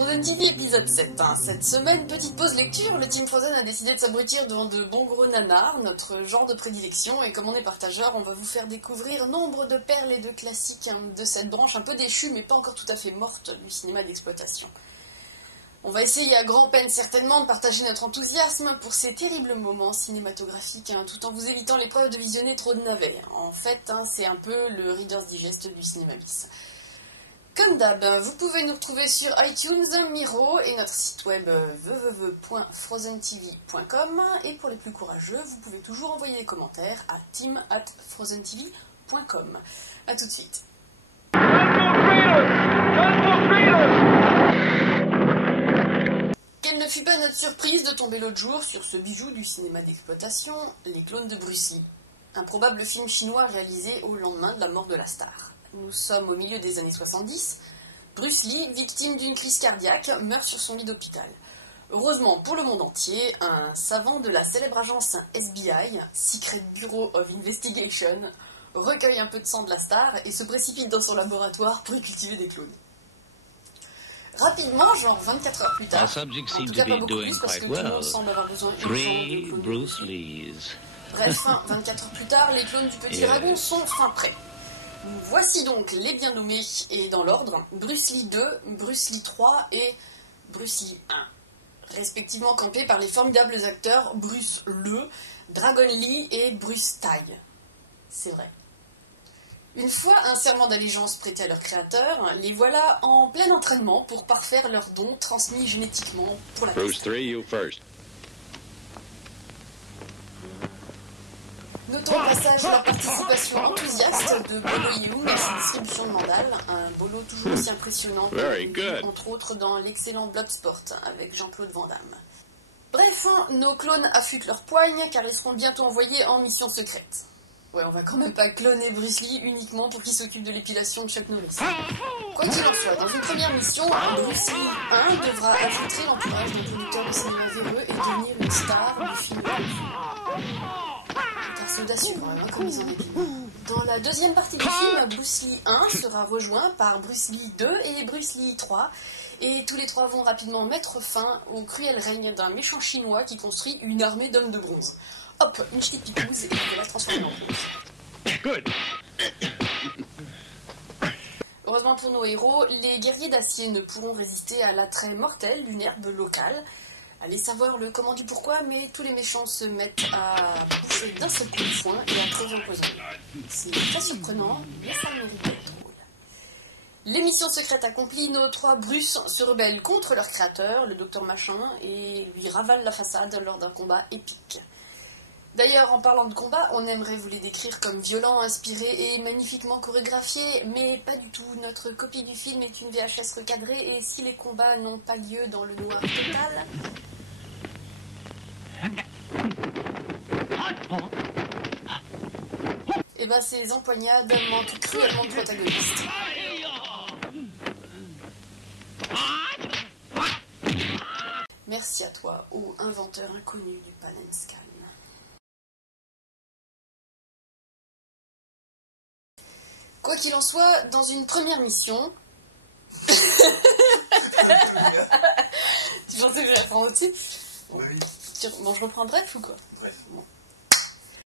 Frozen TV épisode 7. Cette semaine, petite pause lecture, le Team Frozen a décidé de s'abrutir devant de bons gros nanars, notre genre de prédilection, et comme on est partageur, on va vous faire découvrir nombre de perles et de classiques de cette branche un peu déchue mais pas encore tout à fait morte du cinéma d'exploitation. On va essayer à grand-peine certainement de partager notre enthousiasme pour ces terribles moments cinématographiques, tout en vous évitant l'épreuve de visionner trop de navets. En fait, c'est un peu le Reader's Digest du cinéma bis. Comme d'hab, vous pouvez nous retrouver sur iTunes, Miro et notre site web www.frozentv.com, et pour les plus courageux, vous pouvez toujours envoyer des commentaires à team@frozentv.com. A tout de suite. Quelle ne fut pas notre surprise de tomber l'autre jour sur ce bijou du cinéma d'exploitation, Les clones de Bruce Lee, un probable film chinois réalisé au lendemain de la mort de la star. Nous sommes au milieu des années 70. Bruce Lee, victime d'une crise cardiaque, meurt sur son lit d'hôpital. Heureusement pour le monde entier, un savant de la célèbre agence FBI, Secret Bureau of Investigation, recueille un peu de sang de la star et se précipite dans son laboratoire pour y cultiver des clones. Rapidement, genre 24 heures plus tard, en tout cas pas beaucoup plus parce que tout le monde semble avoir besoin urgent de clones. Bref, 24 heures plus tard, les clones du petit dragon sont enfin prêts. Voici donc les bien nommés, et dans l'ordre, Bruce Lee 2, Bruce Lee 3 et Bruce Lee 1, respectivement campés par les formidables acteurs Bruce Le, Dragon Lee et Bruce Tai. C'est vrai. Une fois un serment d'allégeance prêté à leur créateur, les voilà en plein entraînement pour parfaire leurs dons transmis génétiquement pour la Bruce 3, you first. Notons au passage leur participation enthousiaste de Bolo Yeung à sa distribution de mandales, un bolo toujours aussi impressionnant que entre autres dans l'excellent Bloodsport avec Jean-Claude Van Damme. Bref, nos clones affûtent leurs poignes car ils seront bientôt envoyés en mission secrète. Ouais, on va quand même pas cloner Bruce Lee uniquement pour qu'il s'occupe de l'épilation de Chuck Norris. Quoi qu'il en soit, dans une première mission, Bruce Lee 1 devra infiltrer l'entourage d'un producteur de cinéma véreux et devenir une star du film. Car c'est audacieux quand même, comme ils en épinent. Dans la deuxième partie du film, Bruce Lee 1 sera rejoint par Bruce Lee 2 et Bruce Lee 3, et tous les trois vont rapidement mettre fin au cruel règne d'un méchant chinois qui construit une armée d'hommes de bronze. Hop, une petite picouse et il va la transformer en bronze. Good. Heureusement pour nos héros, les guerriers d'acier ne pourront résister à l'attrait mortel d'une herbe locale. Allez savoir le comment du pourquoi, mais tous les méchants se mettent à bouffer d'un seul coup de foin et à crever empoisonnés. C'est très surprenant, mais ça mérite d'être drôle. Les missions secrètes accomplies, nos trois Bruce se rebellent contre leur créateur, le docteur Machin, et lui ravalent la façade lors d'un combat épique. D'ailleurs, en parlant de combat, on aimerait vous les décrire comme violents, inspirés et magnifiquement chorégraphiés, mais pas du tout. Notre copie du film est une VHS recadrée, et si les combats n'ont pas lieu dans le noir total... et ben ces empoignades manquent cruellement de protagonistes. Merci à toi, ô inventeur inconnu du pan and scan. Quoi qu'il en soit, dans une première mission... Tu pensais que j'allais reprendre au-dessus ? Bon, je reprends bref ou quoi ? Bref. Bon.